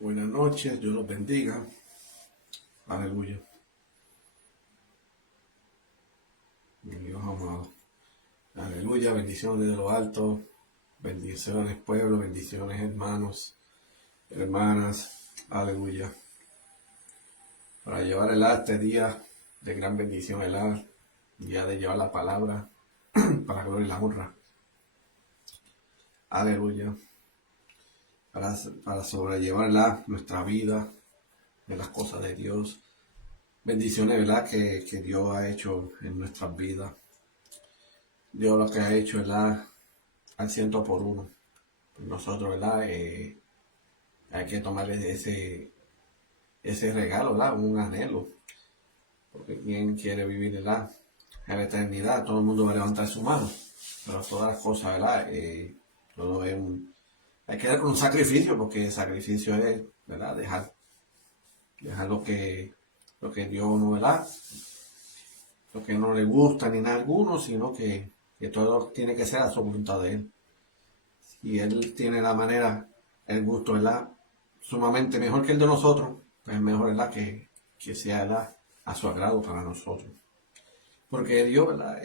Buenas noches, Dios los bendiga. Aleluya. Mi Dios amado. Aleluya, bendiciones de lo alto. Bendiciones pueblo, bendiciones hermanos, hermanas. Aleluya. Para llevar este día de gran bendición, día de llevar la palabra para la gloria y la honra. Aleluya. Para sobrellevar nuestra vida de las cosas de Dios. Bendiciones, ¿verdad? Que Dios ha hecho en nuestras vidas. Dios lo que ha hecho, ¿verdad? Al 100 por 1. Nosotros, ¿verdad? Hay que tomarle ese regalo, ¿verdad? Un anhelo. Porque quien quiere vivir, ¿verdad? En la eternidad, todo el mundo va a levantar su mano. Pero todas las cosas, ¿verdad? Todo es hay que dar con un sacrificio, porque el sacrificio es, ¿verdad? Dejar lo que Dios no, ¿verdad? Lo que no le gusta ni nada alguno, sino que todo tiene que ser a su voluntad de Él. Y Él tiene la manera, el gusto, ¿verdad? Sumamente mejor que el de nosotros, pues es mejor, ¿verdad? Que sea, ¿verdad? A su agrado para nosotros. Porque Dios, ¿verdad?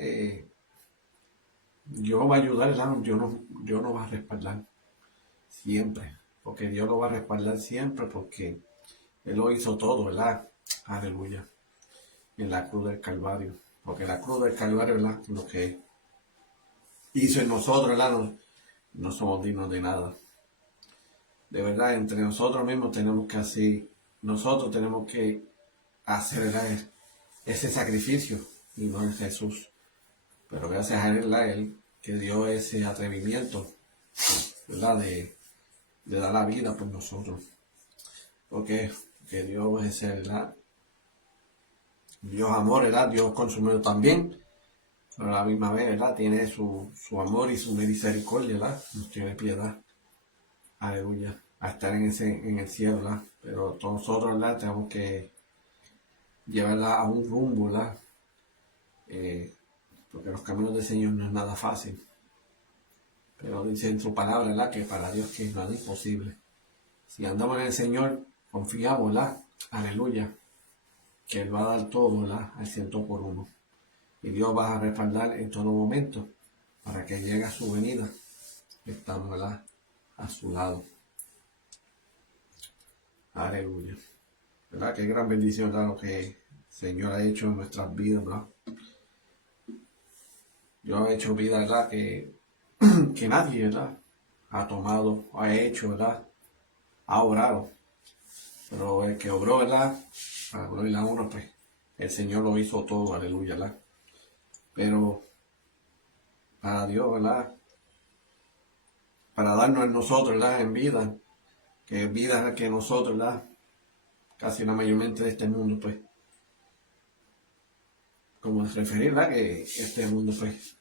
Dios va a ayudar, ¿verdad? Dios no va a respaldar siempre. Porque Dios lo va a respaldar siempre porque Él lo hizo todo, ¿verdad? Aleluya. En la cruz del Calvario. Porque la cruz del Calvario, ¿verdad? Lo que hizo en nosotros, ¿verdad? No somos dignos de nada. De verdad, entre nosotros mismos tenemos que hacer, ¿verdad? Ese sacrificio y no en Jesús. Pero gracias a Él que dio ese atrevimiento, ¿verdad? De dar la vida por nosotros. Porque Dios es ¿verdad? Dios amor, ¿verdad? Dios consumidor también. Pero a la misma vez, ¿verdad? Tiene su amor y su misericordia, ¿verdad? Nos tiene piedad. Aleluya. A estar en el cielo, ¿verdad? Pero todos nosotros, ¿verdad? Tenemos que llevarla a un rumbo, ¿verdad? Porque los caminos del Señor no es nada fácil. Pero dice en su palabra, ¿verdad? Que para Dios que es nada imposible. Si andamos en el Señor, confiamos, ¿verdad? Aleluya. Que Él va a dar todo, ¿verdad? Al 100 por 1. Y Dios va a respaldar en todo momento para que llegue a su venida. Estamos, ¿verdad? A su lado. Aleluya. ¿Verdad? Qué gran bendición, ¿verdad? Lo que el Señor ha hecho en nuestras vidas, ¿verdad? Dios ha hecho vida, ¿verdad? Que nadie, ¿verdad? Ha tomado, ha hecho, ¿verdad? Ha obrado. Pero el que obró, ¿verdad? Para gloria y la honra, pues el Señor lo hizo todo, aleluya, ¿verdad? Pero para Dios, ¿verdad? Para darnos a nosotros, ¿verdad? En vida, que vida que nosotros, ¿verdad? Casi la mayormente de este mundo, pues, como referir, ¿verdad? Que este mundo, pues,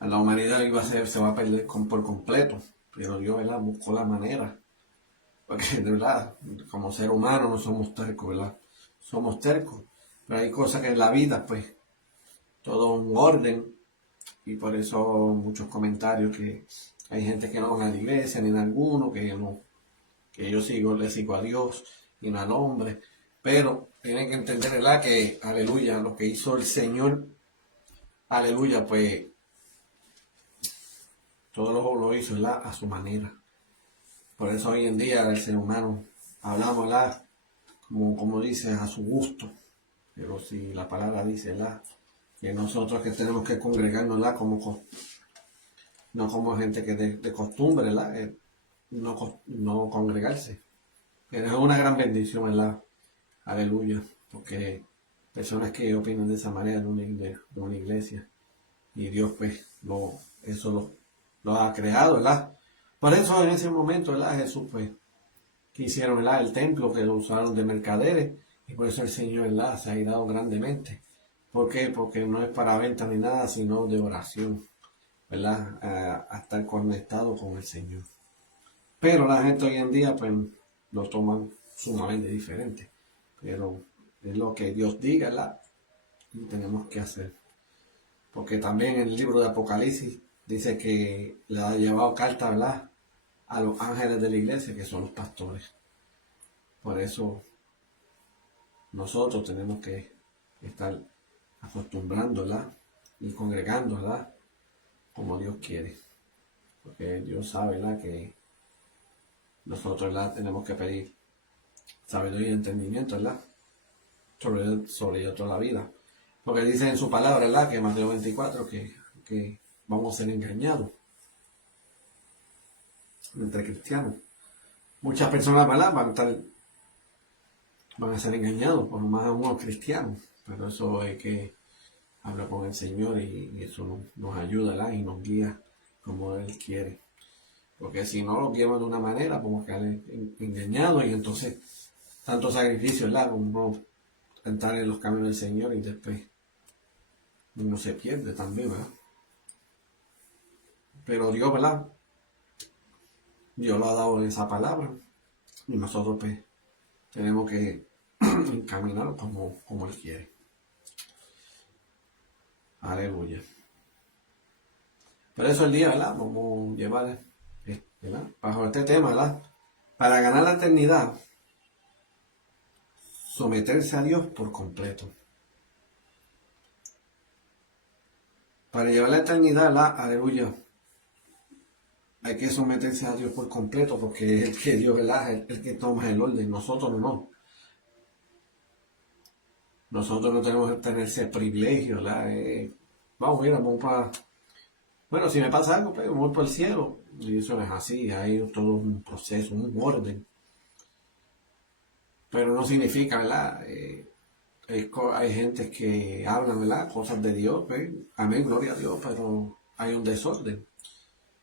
a la humanidad se va a perder por completo, pero Dios, ¿verdad? Buscó la manera, porque de verdad, como ser humano no somos tercos, ¿verdad? Somos tercos, pero hay cosas que en la vida, pues, todo un orden, y por eso muchos comentarios que hay gente que no van a la iglesia, ni en alguno, que yo le sigo a Dios y no al hombre, pero tienen que entender, ¿verdad? Que, aleluya, lo que hizo el Señor, aleluya, pues, todo lo hizo, ¿verdad? A su manera. Por eso hoy en día el ser humano, hablamos, ¿verdad? Como dice, a su gusto, pero si la palabra dice, ¿verdad? Que nosotros que tenemos que congregarnos, ¿verdad? No como gente que de costumbre, ¿verdad? No congregarse. Pero es una gran bendición, ¿verdad? Aleluya. Porque personas que opinan de esa manera de una iglesia. Y Dios, pues, eso lo ha creado, ¿verdad? Por eso en ese momento, ¿verdad? Jesús, pues, que hicieron, ¿verdad? El templo, que lo usaron de mercaderes. Y por eso el Señor, ¿verdad? Se ha ayudado grandemente. ¿Por qué? Porque no es para venta ni nada, sino de oración, ¿verdad? A estar conectado con el Señor. Pero la gente hoy en día, pues, lo toman sumamente diferente. Pero es lo que Dios diga, ¿verdad? Y tenemos que hacer. Porque también en el libro de Apocalipsis dice que le ha llevado carta, ¿verdad? A los ángeles de la iglesia, que son los pastores. Por eso nosotros tenemos que estar acostumbrándola y congregándola como Dios quiere. Porque Dios sabe, ¿verdad?, que nosotros tenemos que pedir sabiduría y entendimiento, ¿verdad?, sobre toda la vida. Porque dice en su palabra, ¿verdad?, que Mateo 24, que vamos a ser engañados entre cristianos. Muchas personas, ¿verdad?, van a ser engañados por más unos cristianos. Pero eso es que habla con el Señor y eso nos ayuda, ¿verdad?, y nos guía como Él quiere. Porque si no lo guiamos de una manera, podemos quedar engañados y entonces tanto sacrificio, ¿verdad?, como entrar en los caminos del Señor y después uno se pierde también, ¿verdad? Pero Dios, ¿verdad?, Dios lo ha dado en esa palabra y nosotros pues tenemos que encaminar como Él quiere. Aleluya. Por eso el día, ¿verdad?, vamos a llevar, ¿verdad?, bajo este tema, ¿verdad?, para ganar la eternidad, someterse a Dios por completo. Para llevar la eternidad, ¿verdad?, aleluya, hay que someterse a Dios por completo, porque es el que Dios, ¿verdad?, es el que toma el orden, nosotros no. Nosotros no tenemos que tener ese privilegio, ¿verdad? Vamos, mira, vamos para... Bueno, si me pasa algo, pues voy por el cielo. Y eso no es así, hay todo un proceso, un orden. Pero no significa, ¿verdad? Hay gente que hablan, ¿verdad?, cosas de Dios, pues, amén, gloria a Dios, pero hay un desorden.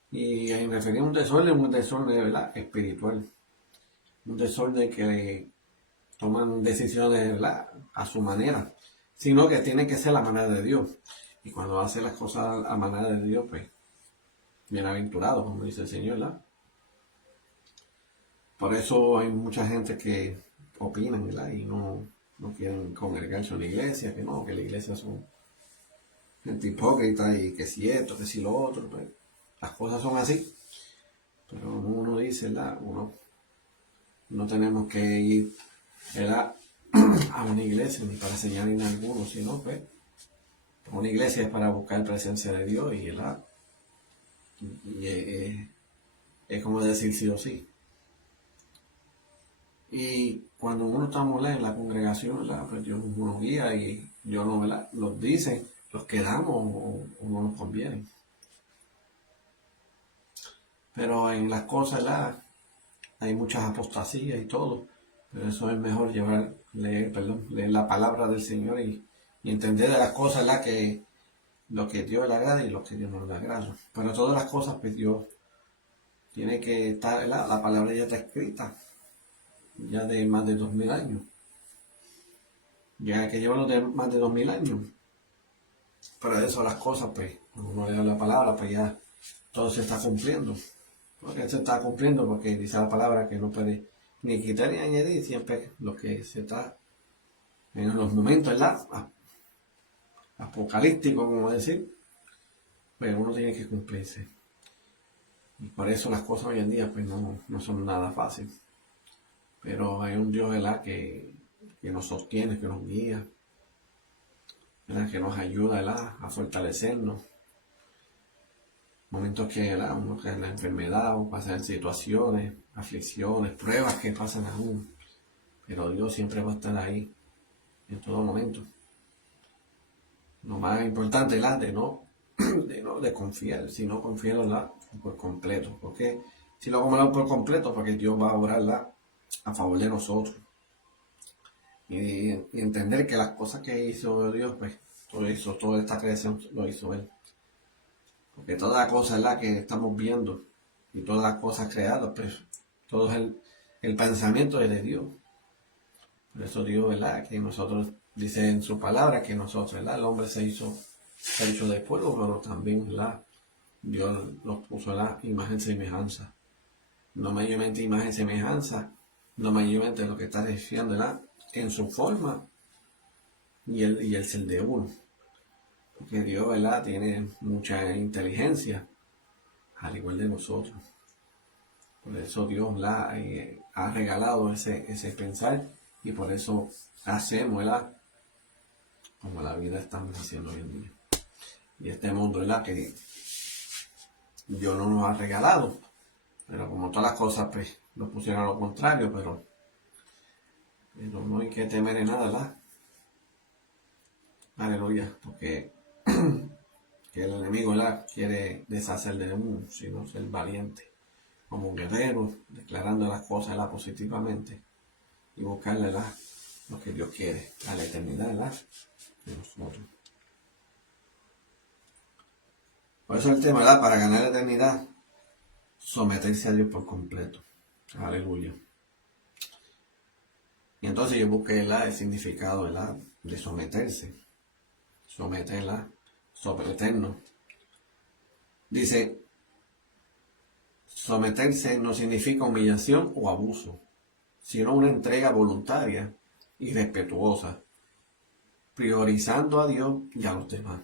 Y en referir a un desorden, ¿verdad?, espiritual. Un desorden que toman decisiones, ¿verdad?, a su manera, sino que tiene que ser la manera de Dios. Y cuando hace las cosas a manera de Dios, pues, bienaventurado, como dice el Señor, ¿verdad? Por eso hay mucha gente que opinan, ¿verdad?, y no quieren congregarse en la iglesia, que la iglesia son gente hipócrita y que si esto, que si lo otro, pues, las cosas son así. Pero uno dice, ¿verdad?, no tenemos que ir, ¿verdad?, a una iglesia ni para enseñar en alguno, sino pues una iglesia es para buscar presencia de Dios y es como decir sí o sí. Y cuando uno estamos en la congregación, ¿verdad?, pues Dios nos guía y Dios nos, ¿verdad?, nos dice los que damos o no nos conviene. Pero en las cosas, ¿verdad?, hay muchas apostasías y todo. Pero eso es mejor leer la palabra del Señor y entender de las cosas, ¿verdad?, que lo que Dios le agrada y lo que Dios no le agrada. Pero todas las cosas, pues Dios tiene que estar, ¿verdad?, la palabra ya está escrita, ya de más de 2000 años. Ya que llevan de más de 2000 años. Pero de eso las cosas, pues, cuando uno lee la palabra, pues ya todo se está cumpliendo. Porque se está cumpliendo porque dice la palabra que no puede ni quitar ni añadir, siempre lo que se está en los momentos, ¿verdad?, apocalípticos, como decir, pues uno tiene que cumplirse. Y por eso las cosas hoy en día, pues no son nada fáciles. Pero hay un Dios, ¿verdad?, que nos sostiene, que nos guía, ¿verdad?, que nos ayuda, ¿verdad?, a fortalecernos. Momentos que, ¿verdad?, uno cae en la enfermedad o pasa en situaciones, aflicciones, pruebas que pasan aún. Pero Dios siempre va a estar ahí, en todo momento. Lo más importante, ¿verdad?, de confiar, sino confiar, ¿verdad?, por completo. Porque si lo compramos por completo, porque Dios va a obrar, ¿verdad?, a favor de nosotros. Y entender que las cosas que hizo Dios, pues, toda esta creación lo hizo Él. Porque toda la cosa, ¿verdad?, que estamos viendo y todas las cosas creadas, pues, todo es el pensamiento es de Dios. Por eso Dios, ¿verdad?, que nosotros, dice en su palabra, que nosotros, ¿verdad?, el hombre se hizo de polvo, pero también, ¿verdad?, Dios nos puso la imagen y semejanza. No mayormente imagen y semejanza, no mayormente lo que está diciendo, ¿verdad?, en su forma y el ser de uno. Porque Dios, ¿verdad?, tiene mucha inteligencia, al igual de nosotros. Por eso Dios ha regalado ese pensar y por eso hacemos, ¿verdad? Como la vida estamos haciendo hoy en día. Y este mundo, ¿verdad? Que Dios no nos ha regalado, pero como todas las cosas, pues, nos pusieron a lo contrario, pero no hay que temer en nada, ¿verdad? Aleluya, porque que el enemigo, ¿verdad? Quiere deshacer de uno, sino ser valiente, como un guerrero, declarando las cosas, ¿verdad? Positivamente y buscarle, ¿verdad? Lo que Dios quiere, a la eternidad, ¿verdad? De nosotros. Por eso el tema, ¿verdad? Para ganar la eternidad, someterse a Dios por completo. Aleluya. Y entonces yo busqué, ¿verdad? El significado, ¿verdad? De someterse. Someterla, someternos. Dice, someterse no significa humillación o abuso, sino una entrega voluntaria y respetuosa, priorizando a Dios y a los demás.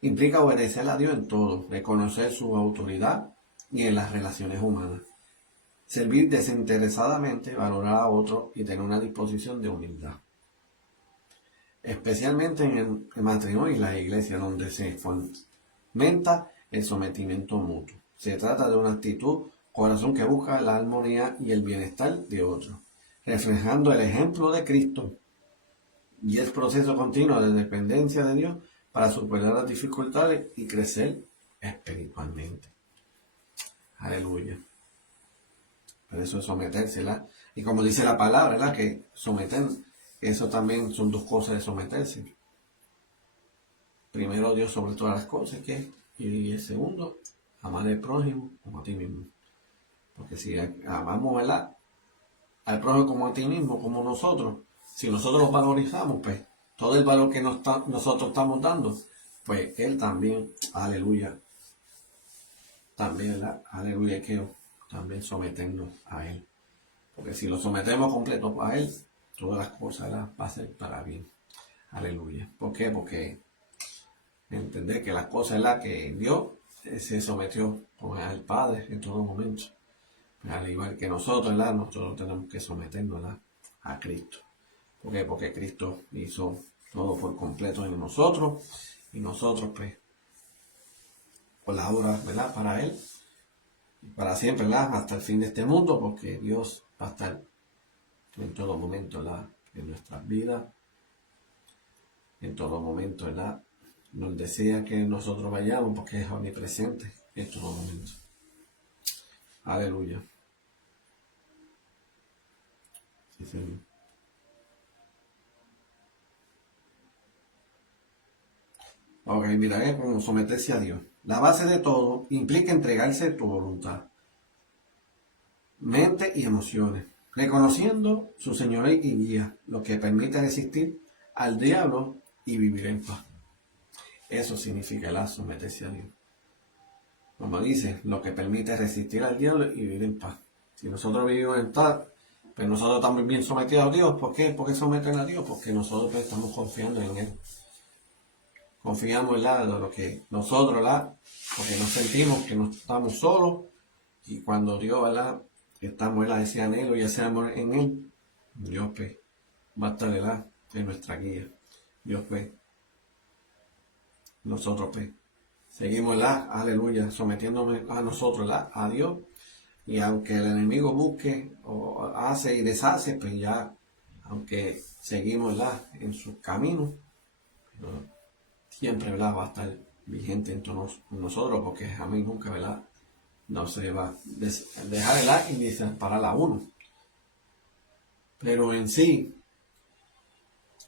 Implica obedecer a Dios en todo, reconocer su autoridad y en las relaciones humanas. Servir desinteresadamente, valorar a otros y tener una disposición de humildad. Especialmente en el matrimonio y la iglesia, donde se fomenta el sometimiento mutuo. Se trata de una actitud, corazón que busca la armonía y el bienestar de otros, reflejando el ejemplo de Cristo y el proceso continuo de dependencia de Dios para superar las dificultades y crecer espiritualmente. Aleluya. Por eso es someterse, ¿verdad? Y como dice la palabra, ¿verdad? Que someter, eso también son dos cosas de someterse. Primero Dios sobre todas las cosas, ¿qué? Y el segundo, amar al prójimo como a ti mismo. Porque si amamos, ¿verdad? Al prójimo como a ti mismo, como nosotros, si nosotros los valorizamos, pues todo el valor que nosotros estamos dando, pues Él también, aleluya, también, ¿verdad? Aleluya, hay que también someternos a Él. Porque si lo sometemos completo a Él, todas las cosas, ¿verdad? Va a ser para bien. Aleluya. ¿Por qué? Porque entender que las cosas, ¿verdad? Que Dios se sometió al Padre en todo momento. Al igual que nosotros, ¿verdad? Nosotros tenemos que someternos, ¿verdad? A Cristo. ¿Por qué? Porque Cristo hizo todo por completo en nosotros y nosotros, pues, por la obra, ¿verdad? Para Él y para siempre, ¿verdad? Hasta el fin de este mundo, porque Dios va a estar en todo momento, ¿verdad? En nuestras vidas, en todo momento, ¿verdad? Nos desea que nosotros vayamos porque es omnipresente en todo momento. Aleluya. Sí, Señor. Ok, mira, es como someterse a Dios. La base de todo implica entregarse tu voluntad, mente y emociones, reconociendo su señoría y guía, lo que permite resistir al diablo y vivir en paz. Eso significa el someterse a Dios. Como dice, lo que permite resistir al diablo y vivir en paz. Si nosotros vivimos en paz, pues nosotros estamos bien sometidos a Dios. ¿Por qué? ¿Por qué someten a Dios? Porque nosotros pues, estamos confiando en Él. Confiamos en lo que nosotros, ¿verdad? Porque nos sentimos que no estamos solos y cuando Dios, ¿verdad? Estamos en ese anhelo y ese amor en Él, Dios pues, va a estar, ¿verdad? En nuestra guía. Dios pues, nosotros pues, seguimos, ¿verdad? Aleluya, sometiéndonos a nosotros, ¿verdad? A Dios. Y aunque el enemigo busque o hace y deshace, pues ya, aunque seguimos, ¿verdad? En sus caminos, pero siempre, ¿verdad? Va a estar vigente en todos nosotros, porque a mí nunca, ¿verdad? No se va a dejar, ¿verdad? Y ni separar a uno. Pero en sí,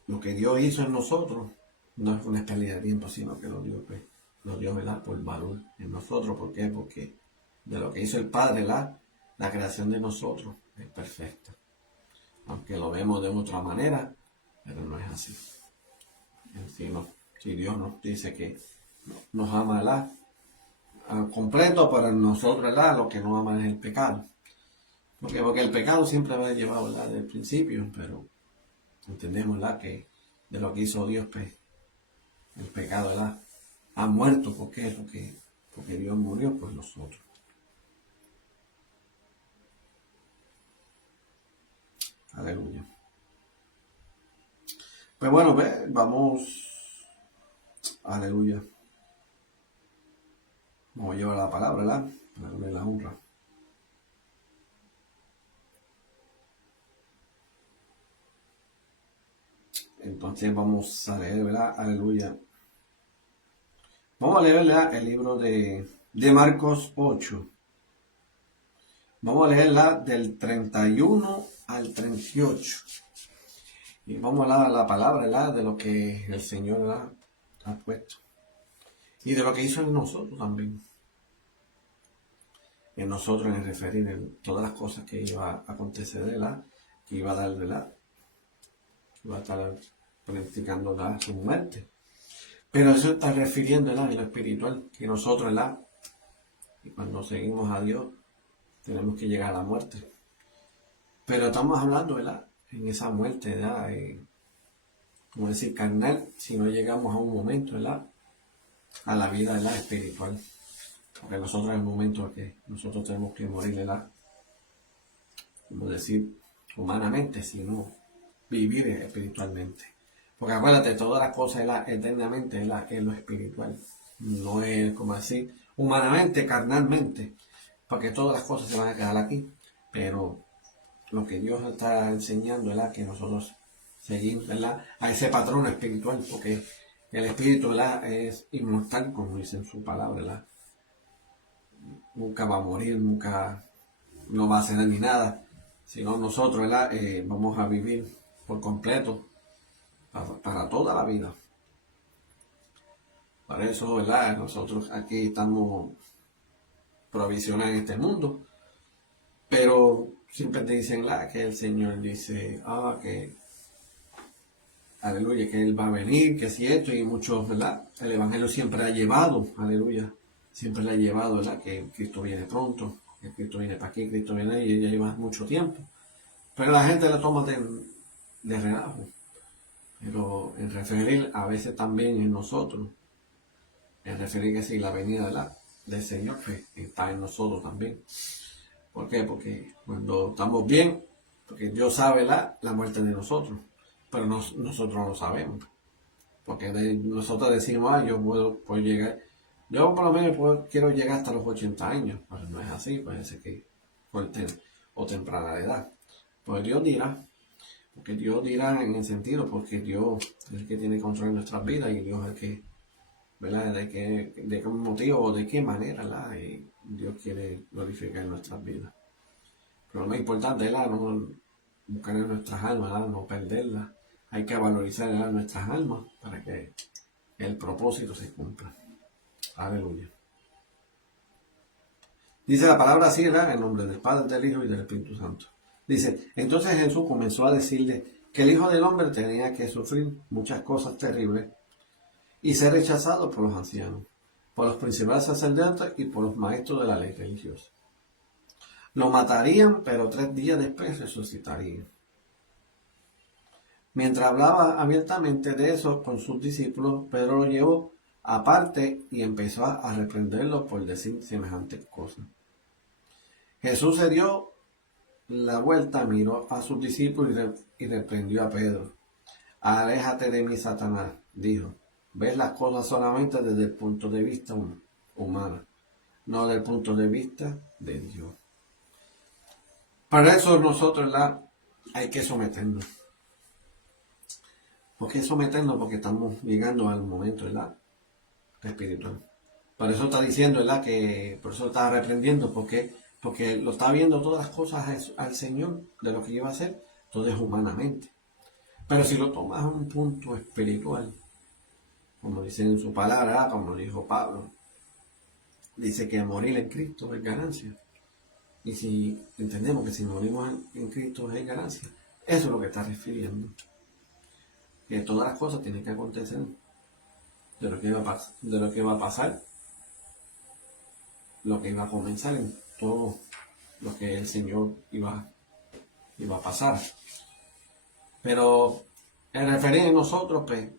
lo que Dios hizo en nosotros no es una pérdida de tiempo, sino que lo dio, ¿verdad? Por valor en nosotros. ¿Por qué? Porque de lo que hizo el Padre, ¿verdad? La creación de nosotros es perfecta. Aunque lo vemos de otra manera, pero no es así. En sí, no. Si Dios nos dice que nos ama, ¿verdad? Completo, para nosotros, ¿verdad? Lo que no ama es el pecado. Porque el pecado siempre va a llevar, ¿verdad? Desde el principio, pero entendemos, ¿verdad? Que de lo que hizo Dios, pues, el pecado, ¿verdad? Ha muerto. ¿Por qué? Porque Dios murió por nosotros. Pues bueno, vamos, aleluya, vamos a llevar la palabra, ¿verdad? Para darle la honra. Entonces vamos a leer, ¿verdad? Aleluya. Vamos a leer, ¿verdad? El libro de Marcos 8. Vamos a leerla del 31 al 38. Y vamos a la palabra, ¿verdad? De lo que el Señor, ¿verdad?, ha puesto. Y de lo que hizo en nosotros también. En nosotros, en referir en todas las cosas que iba a acontecer, ¿verdad? Que iba a dar, ¿verdad? Que iba a estar practicando, ¿verdad?, su muerte. Pero eso está refiriendo, ¿verdad?, en lo espiritual, que nosotros, ¿verdad?, y cuando seguimos a Dios, tenemos que llegar a la muerte. Pero estamos hablando, ¿verdad?, en esa muerte, ¿verdad?, como decir, carnal, si no llegamos a un momento, ¿verdad?, a la vida, ¿verdad?, espiritual. Porque nosotros en el momento que nosotros tenemos que morir, ¿verdad?, como decir, humanamente, sino vivir espiritualmente. Porque acuérdate, todas las cosas, ¿verdad?, eternamente, ¿verdad?, es lo espiritual. No es como decir, humanamente, carnalmente, porque todas las cosas se van a quedar aquí. Pero lo que Dios está enseñando, ¿verdad?, que nosotros seguimos, ¿verdad?, a ese patrón espiritual, porque el espíritu, ¿verdad?, es inmortal, como dice en su palabra, ¿verdad? Nunca va a morir, nunca no va a ceder ni nada, sino nosotros, ¿verdad?, vamos a vivir por completo para toda la vida. Para eso, ¿verdad?, nosotros aquí estamos provisionados en este mundo, pero siempre te dicen, ¿verdad?, que el Señor dice, que aleluya, que Él va a venir, que si esto, y muchos, ¿verdad?, el Evangelio siempre ha llevado, aleluya, siempre le ha llevado, ¿verdad?, que Cristo viene pronto, que Cristo viene para aquí, Cristo viene ahí, y ya lleva mucho tiempo. Pero la gente la toma de relajo. Pero en referir a veces también en nosotros, en referir que si la venida del Señor pues, está en nosotros también. ¿Por qué? Porque cuando estamos bien, porque Dios sabe la muerte de nosotros, pero nosotros no lo sabemos. Porque nosotros decimos, yo puedo llegar, yo por lo menos quiero llegar hasta los 80 años, pero no es así, parece que fuerte o temprana edad. Pues Dios dirá, porque Dios dirá en el sentido, porque Dios es el que tiene control de nuestras vidas y Dios es el que, ¿verdad?, de qué motivo o de qué manera, ¿verdad?, y Dios quiere glorificar nuestras vidas. Pero lo más importante es no buscar en nuestras almas, ¿verdad?, no perderlas. Hay que valorizar, ¿verdad?, nuestras almas para que el propósito se cumpla. Aleluya. Dice la palabra así, ¿verdad?, en nombre del Padre, del Hijo y del Espíritu Santo. Dice, entonces Jesús comenzó a decirle que el Hijo del Hombre tenía que sufrir muchas cosas terribles y ser rechazado por los ancianos, por los principales sacerdotes y por los maestros de la ley religiosa. Lo matarían, pero 3 días después resucitaría. Mientras hablaba abiertamente de eso con sus discípulos, Pedro lo llevó aparte y empezó a reprenderlo por decir semejantes cosas. Jesús se dio la vuelta, miró a sus discípulos y reprendió a Pedro. Aléjate de mí, Satanás, dijo. Ves las cosas solamente desde el punto de vista humano, no desde el punto de vista de Dios. Para eso nosotros hay que someternos. ¿Por qué someternos? Porque estamos llegando al momento espiritual. Por eso está diciendo, por eso está reprendiendo, porque lo está viendo todas las cosas al Señor de lo que iba a hacer, todo es humanamente. Pero si lo tomas a un punto espiritual, como dice en su palabra, como dijo Pablo, dice que morir en Cristo es ganancia. Y si entendemos que si morimos en Cristo es ganancia, eso es lo que está refiriendo. Que todas las cosas tienen que acontecer de lo que va a pasar, lo que iba a comenzar en todo lo que el Señor iba a pasar. Pero en referir a nosotros, pues,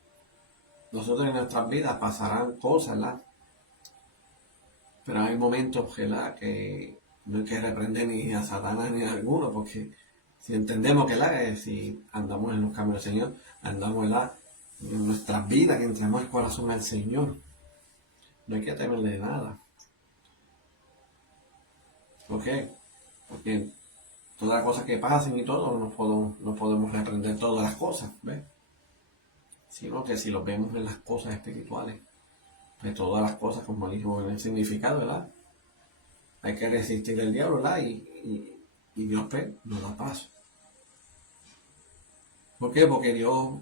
nosotros en nuestras vidas pasarán cosas, pero hay momentos que no hay que reprender ni a Satanás ni a alguno, porque Si entendemos que si andamos en los caminos del Señor, andamos en nuestras vidas, que entramos el corazón al Señor, no hay que temerle de nada. ¿Por qué? Porque todas las cosas que pasen y todo, no podemos reprender todas las cosas, ¿ves? Sino que si lo vemos en las cosas espirituales, pues todas las cosas, como dijo en el significado, ¿verdad? Hay que resistir al diablo, ¿verdad? Y Dios pues, nos da paz. ¿Por qué? Porque Dios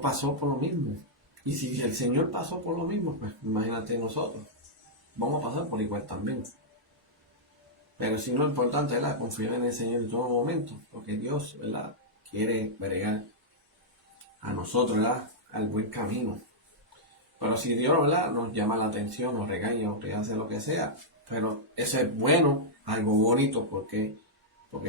pasó por lo mismo. Y si el Señor pasó por lo mismo, pues imagínate nosotros. Vamos a pasar por igual también. Pero si no, lo importante es confiar en el Señor en todo momento, porque Dios, ¿verdad?, quiere bregar a nosotros, ¿verdad?, al buen camino. Pero si Dios, ¿verdad?, nos llama la atención, nos regaña, o hace lo que sea, pero eso es bueno, algo bonito, porque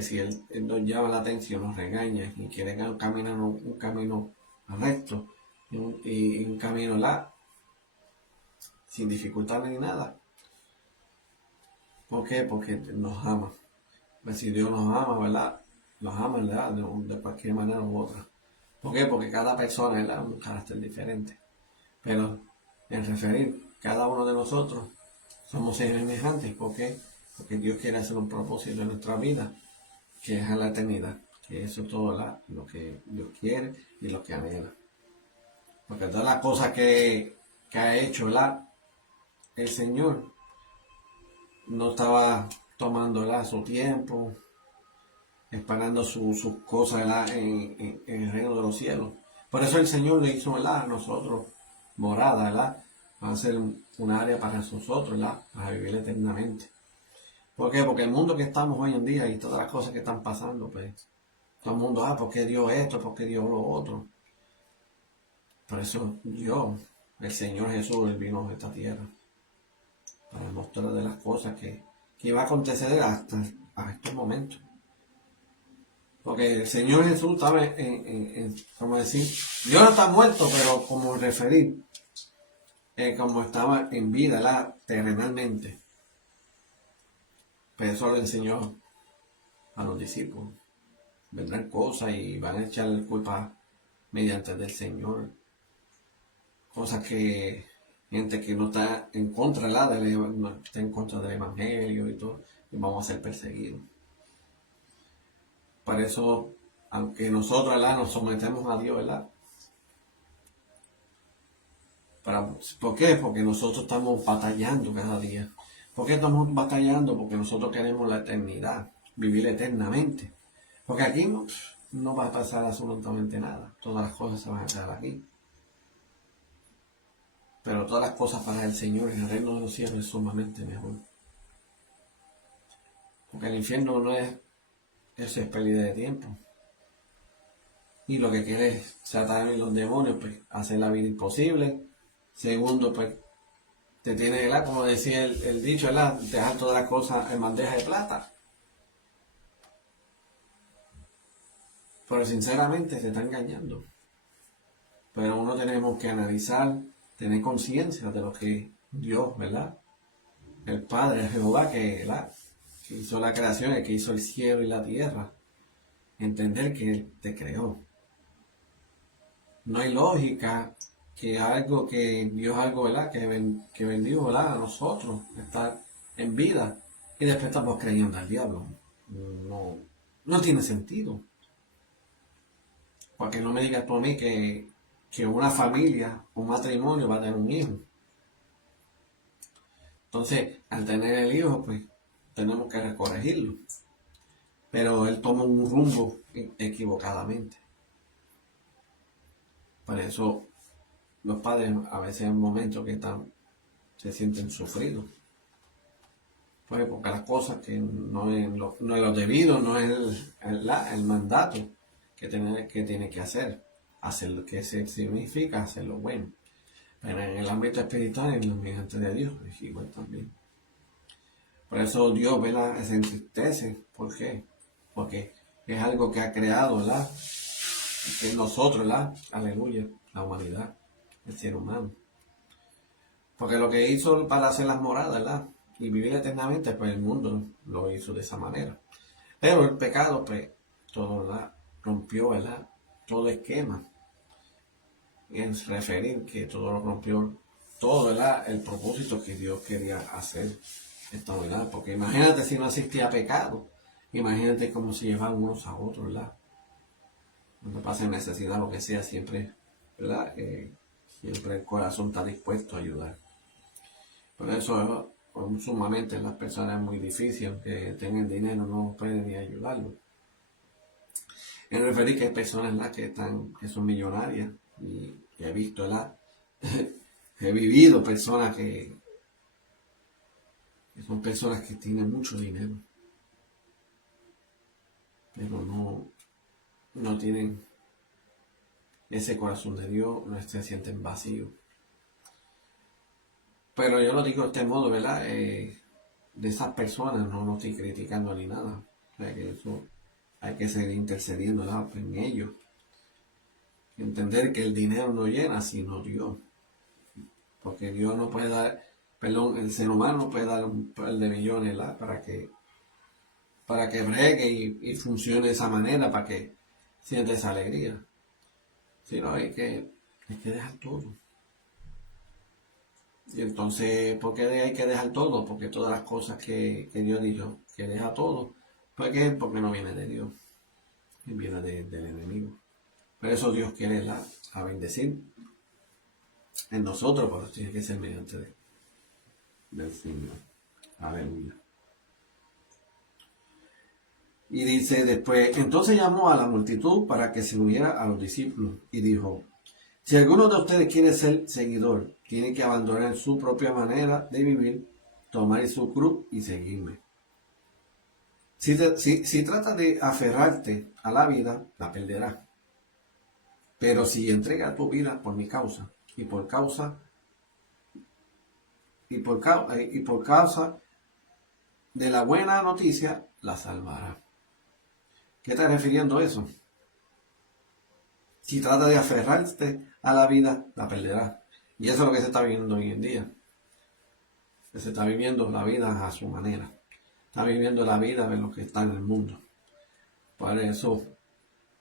si él nos llama la atención, nos regaña y quiere caminar un camino recto y un camino sin dificultad ni nada. ¿Por qué? Porque nos ama. Pues si Dios nos ama, ¿verdad? Nos ama, ¿verdad? De cualquier manera u otra. ¿Por qué? Porque cada persona, ¿verdad?, es un carácter diferente. Pero en referir, cada uno de nosotros somos semejantes. ¿Por qué? Porque Dios quiere hacer un propósito en nuestra vida, que es a la eternidad. Que eso es todo lo que Dios quiere y lo que anhela. Porque todas las cosas que ha hecho el Señor, no estaba tomando su tiempo, esperando sus cosas en el reino de los cielos. Por eso el Señor le hizo a nosotros morada, ¿verdad? Va a ser un área para nosotros, ¿verdad?, para vivir eternamente. ¿Por qué? Porque el mundo que estamos hoy en día y todas las cosas que están pasando, pues todo el mundo, ¿por qué dio esto? ¿Por qué dio lo otro? Por eso Dios, el Señor Jesús, Él vino a esta tierra para mostrar de las cosas que iba a acontecer hasta a estos momentos. Porque el Señor Jesús estaba como decir, Dios no está muerto, pero como referir, como estaba en vida, terrenalmente. Pero eso lo enseñó a los discípulos. Vendrán cosas y van a echar culpa mediante del Señor. Cosas que gente que no está en contra, no está en contra del Evangelio y todo, y vamos a ser perseguidos. Por eso, aunque nosotros, nos sometemos a Dios, ¿verdad? ¿Por qué? Porque nosotros estamos batallando cada día. ¿Por qué estamos batallando? Porque nosotros queremos la eternidad, vivir eternamente. Porque aquí no va a pasar absolutamente nada. Todas las cosas se van a quedar aquí. Pero todas las cosas para el Señor en el reino de los cielos es sumamente mejor. Porque el infierno no es pérdida de tiempo. Y lo que quiere es Satanás y los demonios, pues, hacer la vida imposible. Segundo, pues, te tiene, como decía el dicho, dejar todas las cosas en bandeja de plata. Pero sinceramente se está engañando. Pero uno tenemos que analizar, tener conciencia de lo que Dios, ¿verdad?, el Padre, Jehová, que hizo la creación, el que hizo el cielo y la tierra, entender que Él te creó. No hay lógica que Dios algo, ¿verdad?, que bendijo, ¿verdad?, a nosotros, estar en vida, y después estamos creyendo al diablo. No tiene sentido. Porque no me digas tú a mí que una familia, un matrimonio va a tener un hijo. Entonces, al tener el hijo, pues, tenemos que corregirlo. Pero él toma un rumbo equivocadamente. Por eso, los padres a veces en momentos que se sienten sufridos. Pues porque las cosas que no es lo debido, no es el mandato que tiene que hacer. Hacer lo que significa hacer lo bueno. Pero en el ámbito espiritual, en los mediante de Dios, es igual también. Por eso Dios, ¿verdad?, se entristece. ¿Por qué? Porque es algo que ha creado, ¿verdad?, que nosotros, ¿verdad?, aleluya, la humanidad, el ser humano. Porque lo que hizo para hacer las moradas, ¿verdad?, y vivir eternamente, pues el mundo lo hizo de esa manera. Pero el pecado, pues, todo, ¿verdad? Rompió, ¿verdad? Todo esquema. En referir que todo lo rompió, todo, ¿verdad? El propósito que Dios quería hacer. Esta, ¿verdad? Porque imagínate si no existía pecado. Imagínate cómo se llevan unos a otros, ¿verdad? Cuando pasa necesidad, lo que sea, siempre, ¿verdad? Siempre el corazón está dispuesto a ayudar. Por eso, sumamente las personas es muy difícil, aunque tengan dinero, no pueden ni ayudarlo. En referir que hay personas que son millonarias y he visto, ¿verdad? He vivido personas que son personas que tienen mucho dinero, pero no tienen ese corazón de Dios, no se sienten vacíos. Pero yo lo digo de este modo, ¿verdad? De esas personas no estoy criticando ni nada. O sea que eso hay que seguir intercediendo, ¿verdad? En ellos. Entender que el dinero no llena, sino Dios. Porque Dios no puede dar, perdón, el ser humano no puede dar un par de millones, ¿verdad? Para que bregue y funcione de esa manera, para que sienta esa alegría. Sino hay que dejar todo. Y entonces, ¿por qué hay que dejar todo? Porque todas las cosas que Dios dijo que deja todo, ¿por qué? Porque no viene de Dios, viene del enemigo. Por eso Dios quiere a bendecir en nosotros, pero tiene que ser mediante del Señor. Aleluya. Y dice después, entonces llamó a la multitud para que se uniera a los discípulos y dijo, si alguno de ustedes quiere ser seguidor, tiene que abandonar su propia manera de vivir, tomar su cruz y seguirme. Si trata de aferrarte a la vida, la perderás. Pero si entregas tu vida por mi causa y por causa de la buena noticia, la salvará. ¿Qué está refiriendo eso? Si trata de aferrarte a la vida, la perderás. Y eso es lo que se está viviendo hoy en día. Se está viviendo la vida a su manera. Está viviendo la vida de lo que está en el mundo. Por eso,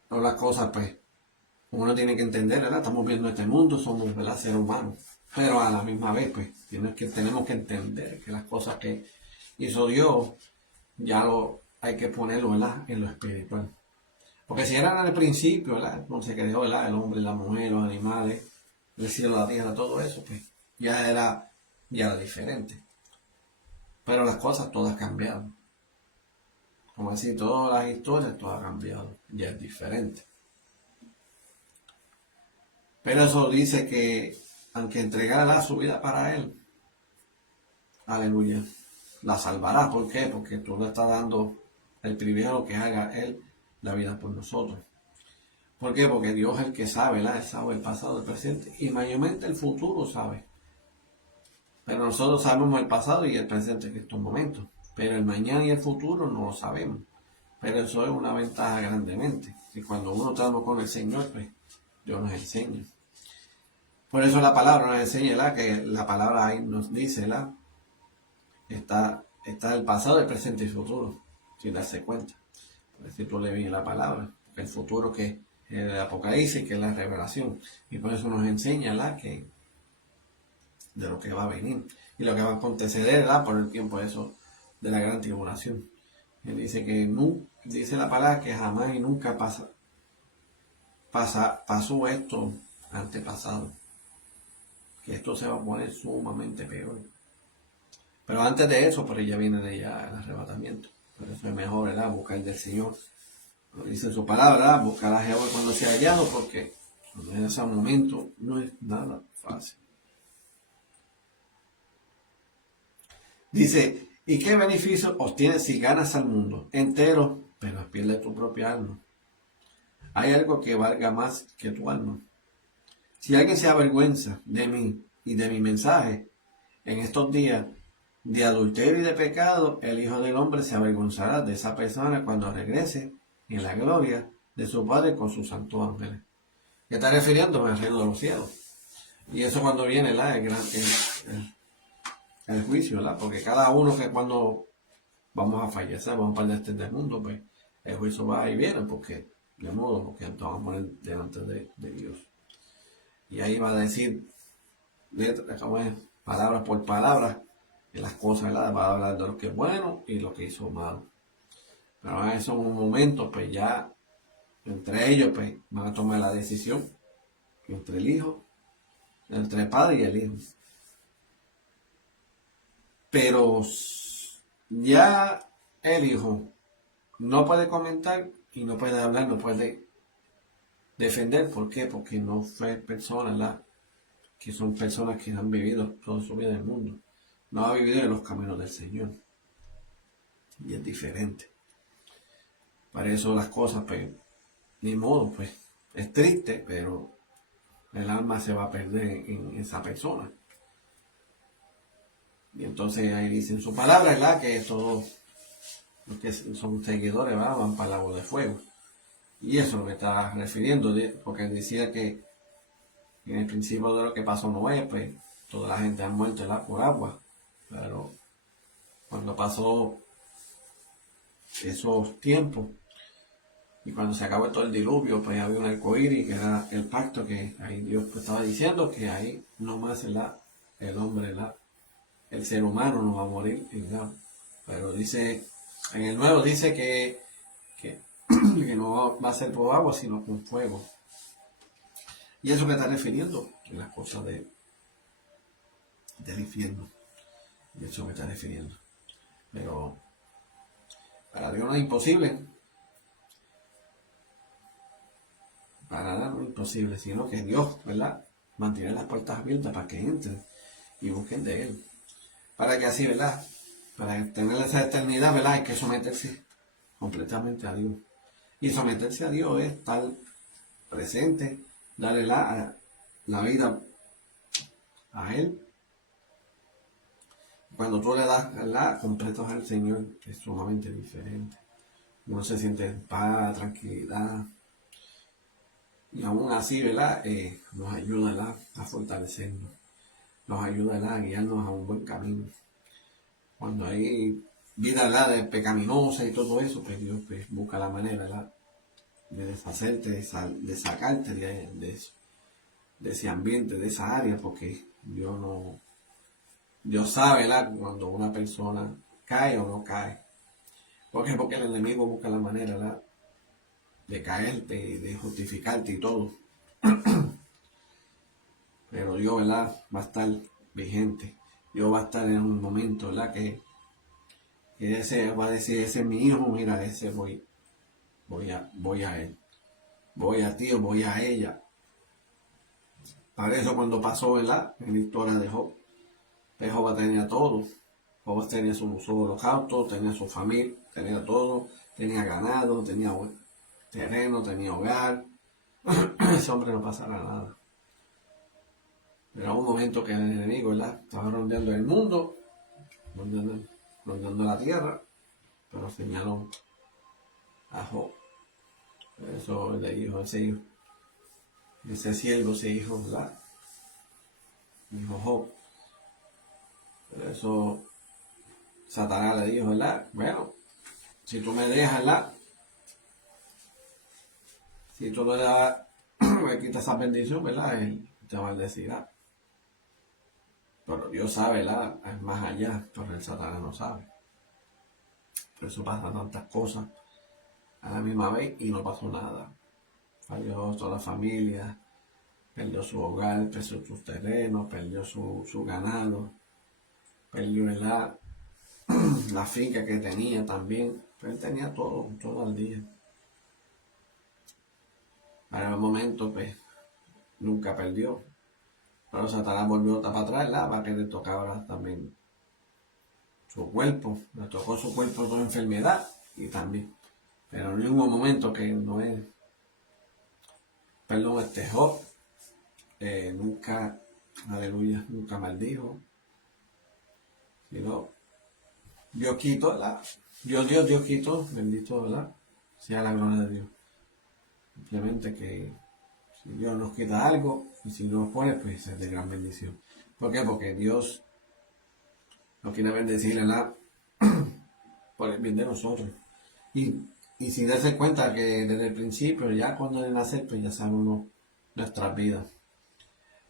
todas las cosas, pues, uno tiene que entender, ¿verdad? Estamos viendo este mundo, somos, ¿verdad?, seres humanos. Pero a la misma vez, pues, tenemos que entender que las cosas que hizo Dios, ya hay que ponerlo, ¿verdad?, en lo espiritual. Porque si eran al principio, ¿verdad?, cuando se creó, ¿verdad?, el hombre, la mujer, los animales, el cielo, la tierra, todo eso, pues, ya era diferente. Pero las cosas todas cambiaron. Como decir, todas las historias, todas han cambiado. Ya es diferente. Pero eso dice que, aunque entregara su vida para Él, aleluya, la salvará. ¿Por qué? Porque tú le estás dando el privilegio que haga Él la vida por nosotros. ¿Por qué? Porque Dios es el que sabe, ¿verdad? Él sabe el pasado, el presente y mayormente el futuro sabe. Pero nosotros sabemos el pasado y el presente en estos momentos. Pero el mañana y el futuro no lo sabemos. Pero eso es una ventaja grandemente. Y cuando uno está con el Señor, pues Dios nos enseña. Por eso la palabra nos enseña, ¿verdad?, que la palabra ahí nos dice, ¿verdad?, está el pasado, el presente y el futuro, sin darse cuenta. Por si tú le ves la palabra, el futuro que es el Apocalipsis, que es la revelación. Y por eso nos enseña, ¿verdad?, que de lo que va a venir y lo que va a acontecer, ¿verdad?, por el tiempo eso de la gran tribulación. Él dice que dice la palabra que jamás y nunca pasó esto antepasado, que esto se va a poner sumamente peor. Pero antes de eso, por ella viene de ya el arrebatamiento. Por eso es mejor, ¿verdad?, buscar del Señor. Dice su palabra, buscar a Jehová cuando sea hallado, porque en ese momento no es nada fácil. Dice, ¿y qué beneficio obtienes si ganas al mundo entero, pero pierdes tu propia alma? ¿Hay algo que valga más que tu alma? Si alguien se avergüenza de mí y de mi mensaje en estos días de adulterio y de pecado, el Hijo del Hombre se avergonzará de esa persona cuando regrese en la gloria de su Padre con sus santos ángeles. ¿Qué está refiriendo? Al reino de los cielos. Y eso cuando viene el juicio, ¿verdad? Porque cada uno que cuando vamos a fallecer, vamos a perder este mundo, pues el juicio va y viene, porque de modo, porque entonces vamos a morir delante de Dios. Y ahí va a decir, como es, palabras por palabras, y las cosas, ¿verdad? Va a hablar de lo que es bueno y lo que hizo malo. Pero en esos momentos, pues ya, entre ellos, pues van a tomar la decisión, entre el hijo, entre el padre y el hijo. Pero ya el hijo no puede comentar y no puede hablar, no puede defender. ¿Por qué? Porque no fue persona, ¿verdad? Que son personas que han vivido toda su vida en el mundo. No ha vivido en los caminos del Señor. Y es diferente. Para eso las cosas, pues, ni modo, pues, es triste, pero el alma se va a perder en esa persona. Y entonces ahí dice en su palabra, ¿verdad? Que todos los que son seguidores, ¿verdad? Van para el lago de fuego. Y eso es lo que está refiriendo, porque decía que en el principio de lo que pasó Noé, pues toda la gente ha muerto por agua. Pero cuando pasó esos tiempos y cuando se acabó todo el diluvio, pues había un arcoíris que era el pacto que ahí Dios pues, estaba diciendo que ahí no más el hombre, el ser humano no va a morir en agua. Pero dice, en el nuevo dice que no va a ser por agua, sino con fuego. Y eso que está refiriendo en las cosas del infierno. Y eso que está refiriendo. Pero para Dios no es imposible. Para nada no es imposible, sino que Dios, ¿verdad? Mantiene las puertas abiertas para que entren y busquen de Él. Para que así, ¿verdad? Para tener esa eternidad, ¿verdad? Hay que someterse completamente a Dios. Y someterse a Dios es estar presente, darle la vida a Él. Cuando tú le das completos al Señor, es sumamente diferente. Uno se siente en paz, tranquilidad. Y aún así, ¿verdad? Nos ayuda, ¿verdad? A fortalecernos. Nos ayuda, ¿verdad? A guiarnos a un buen camino. Cuando hay vida, ¿verdad? De pecaminosa y todo eso, pues Dios pues, busca la manera, ¿verdad? De deshacerte, de sacarte de eso, de ese ambiente, de esa área, porque Dios sabe, ¿verdad? Cuando una persona cae o no cae. ¿Por qué? Porque el enemigo busca la manera, ¿verdad? De caerte, de justificarte y todo. Pero Dios, ¿verdad? Va a estar vigente. Dios va a estar en un momento, ¿verdad? Que ese va a decir, ese es mi hijo, mira, ese voy a él. Voy a ti o voy a ella. Para eso cuando pasó, ¿verdad? En la historia de Job. Job tenía todo. Job tenía su holocausto, tenía su familia, tenía todo. Tenía ganado, tenía terreno, tenía hogar. Ese hombre no pasará nada. Pero hubo un momento que el enemigo, ¿verdad? Estaba rondeando el mundo, rondeando la tierra, pero señaló a Job. Eso le dijo ese siervo se dijo, ¿verdad? Dijo Job. Por eso Satanás le dijo, ¿verdad? Bueno, si tú me dejas, ¿verdad? Si tú me quitas esa bendición, ¿verdad? Él te maldecirá. Pero Dios sabe, ¿verdad? Es más allá, pero el Satanás no sabe. Por eso pasan tantas cosas a la misma vez y no pasó nada. Falló toda la familia, perdió su hogar, perdió sus terrenos, perdió su ganado, perdió la finca que tenía también. Pero él tenía todo al día. Para el momento, pues, nunca perdió. Pero Satanás volvió para atrás, para que le tocaba también su cuerpo. Le tocó su cuerpo con enfermedad y también. Pero en ningún momento que no es. Perdón, Job nunca, aleluya, nunca maldijo. Sino, Dios quitó, Dios quitó, bendito, ¿verdad? Sea la gloria de Dios. Simplemente que si Dios nos quita algo, y si nos pone, pues es de gran bendición. ¿Por qué? Porque Dios no quiere bendecir, ¿verdad? por el bien de nosotros. Y, y sin darse cuenta que desde el principio, ya cuando Él nace, pues ya sabemos nuestras vidas.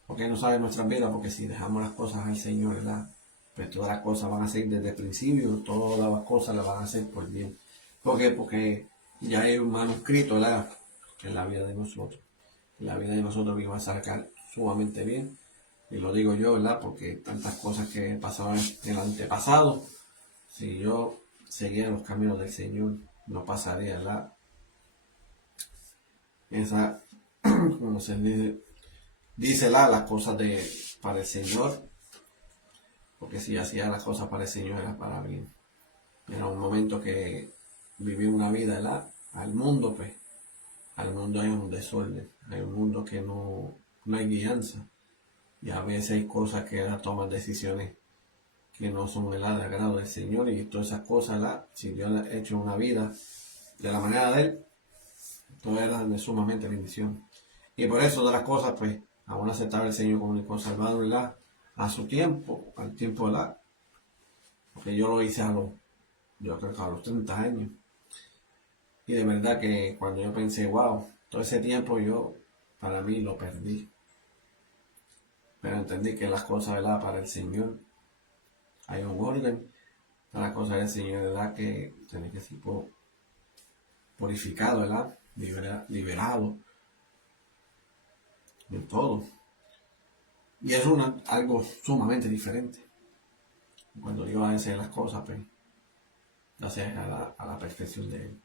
¿Por qué no sabe nuestras vidas? Porque si dejamos las cosas al Señor, ¿verdad? Pues todas las cosas van a ser desde el principio, todas las cosas las van a hacer por bien. ¿Por qué? Porque ya hay un manuscrito, ¿verdad? En la vida de nosotros. En la vida de nosotros que va a sacar sumamente bien. Y lo digo yo, ¿verdad? Porque tantas cosas que pasaban en el antepasado, si yo seguía los caminos del Señor, no pasaría, ¿verdad? Esa, como se dice, las cosas para el Señor, porque si hacía las cosas para el Señor era para bien. Era un momento que viví una vida, ¿verdad? Al mundo, pues, al mundo hay un desorden, hay un mundo que no hay guianza. Y a veces hay cosas que toman decisiones que no son el agrado del Señor y todas esas cosas, si Dios ha hecho una vida de la manera de Él, todo era de sumamente bendición. Y por eso de las cosas, pues, aún aceptar al Señor como único Salvador, ¿verdad? A su tiempo, al tiempo, ¿verdad? Porque yo lo hice yo creo que a los 30 años. Y de verdad que cuando yo pensé, wow, todo ese tiempo yo, para mí, lo perdí. Pero entendí que las cosas, ¿verdad? Para el Señor hay un orden. Las cosas del Señor, ¿verdad? Que tiene que ser purificado, ¿verdad? Liberado en todo. Y es algo sumamente diferente. Cuando Dios hace las cosas, pues, lo hace a la perfección de Él.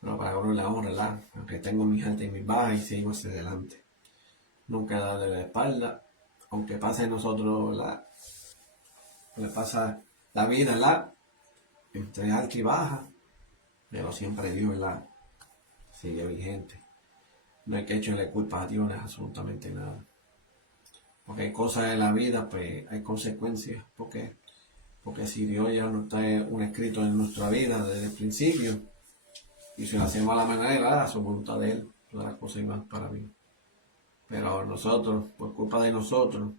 Pero para gloria la honra, ¿verdad? Aunque tengo mis altas y mis bajas y sigo hacia adelante. Nunca darle la espalda, aunque pase en nosotros, ¿verdad? Le pasa la vida, ¿verdad? Entre alta y baja, pero siempre Dios, ¿verdad? Sigue vigente. No hay que echarle culpa a Dios, no es absolutamente nada. Porque hay cosas en la vida, pues hay consecuencias. ¿Por qué? Porque si Dios ya no está un escrito en nuestra vida desde el principio, y si lo hacemos a la manera, a su voluntad de Él, todas las cosas y más para mí. Pero ahora nosotros, por culpa de nosotros,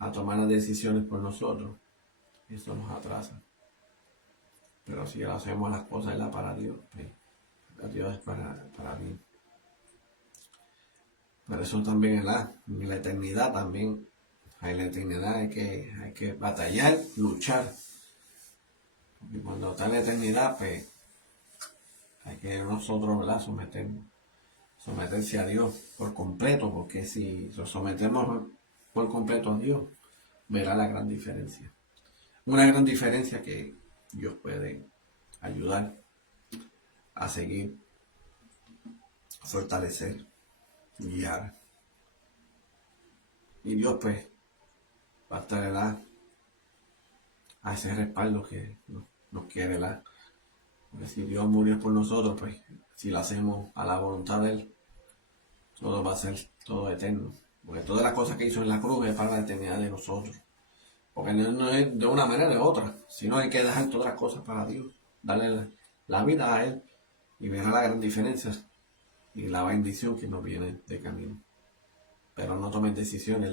a tomar las decisiones por nosotros, eso nos atrasa. Pero si hacemos las cosas para Dios, pues Dios es para mí. Por eso también en la eternidad también, en la eternidad hay que batallar, luchar. Porque cuando está en la eternidad, pues hay que nosotros, ¿verdad? Someterse a Dios por completo, porque si nos sometemos por completo a Dios, verá la gran diferencia. Una gran diferencia que Dios puede ayudar a seguir, a fortalecer, guiar. Y Dios pues va a estar a ese respaldo que nos quiere, ¿verdad? Porque si Dios murió por nosotros, pues si lo hacemos a la voluntad de Él, todo va a ser todo eterno. Porque todas las cosas que hizo en la cruz es para la eternidad de nosotros. Porque no es de una manera o de otra, sino hay que dejar todas las cosas para Dios, darle la vida a Él y verá la gran diferencia y la bendición que nos viene de camino. Pero no tomen decisiones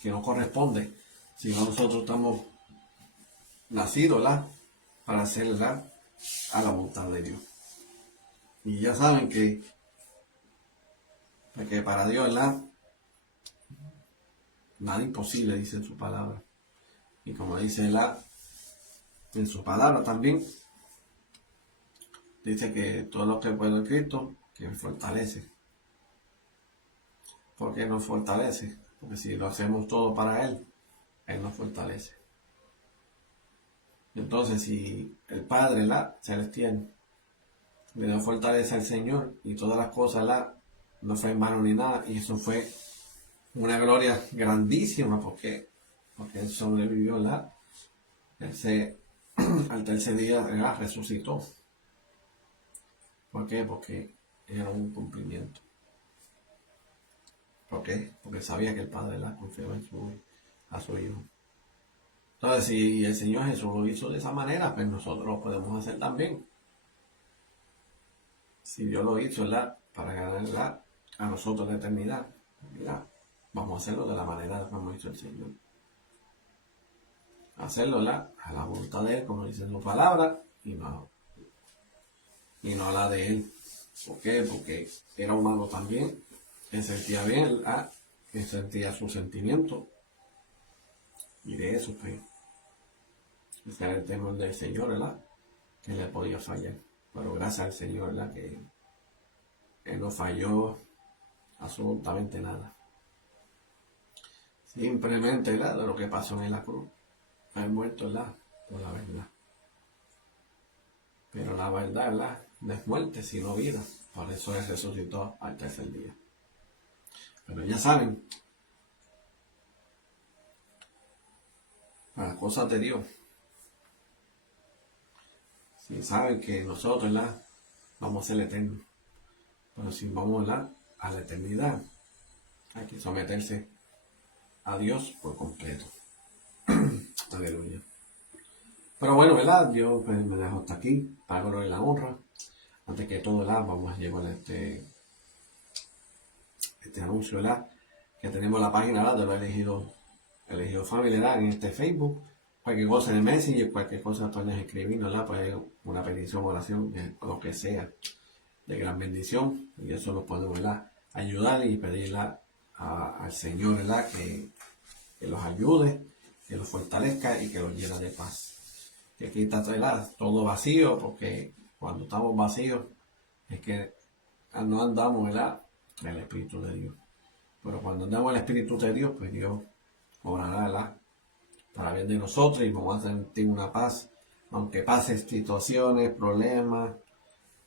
que no corresponden, sino nosotros estamos nacidos para hacer a la voluntad de Dios. Y ya saben que para Dios nada imposible, dice en su palabra. Y como dice en su palabra también, dice que todo lo que puedo en Cristo, que me fortalece. ¿Por qué nos fortalece? Porque si lo hacemos todo para Él, Él nos fortalece. Entonces, si el Padre, celestial, le dio fortaleza al Señor y todas las cosas, no fue en vano ni nada, y eso fue una gloria grandísima, porque Él sobrevivió, al tercer día, resucitó. ¿Por qué? Porque era un cumplimiento. ¿Por qué? Porque sabía que el Padre confiaba a su Hijo. Entonces, si el Señor Jesús lo hizo de esa manera, pues nosotros lo podemos hacer también. Si Dios lo hizo, para ganar a nosotros la eternidad, vamos a hacerlo de la manera como hizo el Señor. hacerlo, ¿verdad? A la voluntad de Él, como dice su palabra, y no a la de Él. ¿Por qué? Porque era humano también, él sentía bien, ¿verdad? Él sentía sus sentimientos, y de eso, pues, ese era el temor del Señor, ¿verdad? Que le podía fallar. Pero gracias al Señor, ¿verdad? Que Él no falló absolutamente nada. Simplemente, ¿verdad? De lo que pasó en la cruz. Fue muerto, ¿verdad? Por la verdad. Pero la verdad, ¿verdad? No es muerte, sino vida. Por eso Él resucitó al tercer día. Pero ya saben, para cosas de Dios, si saben que nosotros, ¿verdad? Vamos a ser eternos. Pero si vamos, ¿verdad? A la eternidad, hay que someterse a Dios por completo. Aleluya. Pero bueno, ¿verdad? Dios pues, me dejo hasta aquí, para gloria y la honra. Antes que todo, ¿verdad? Vamos a llevar este anuncio, ¿verdad? Que tenemos la página, ¿verdad? De los elegido Family, ¿verdad? En este Facebook. Cualquier cosa en el Messenger, cualquier cosa puedes escribir, ¿verdad? Pues una petición, oración, lo que sea, de gran bendición. Y eso lo podemos, ¿verdad? Ayudar y pedirle al Señor, ¿verdad? Que los ayude, que los fortalezca y que los llene de paz. Que quita, ¿verdad? Todo vacío, porque cuando estamos vacíos es que no andamos, ¿verdad? En el Espíritu de Dios. Pero cuando andamos en el Espíritu de Dios, pues Dios obrará, ¿verdad? Para bien de nosotros y vamos a sentir una paz, aunque pasen situaciones, problemas,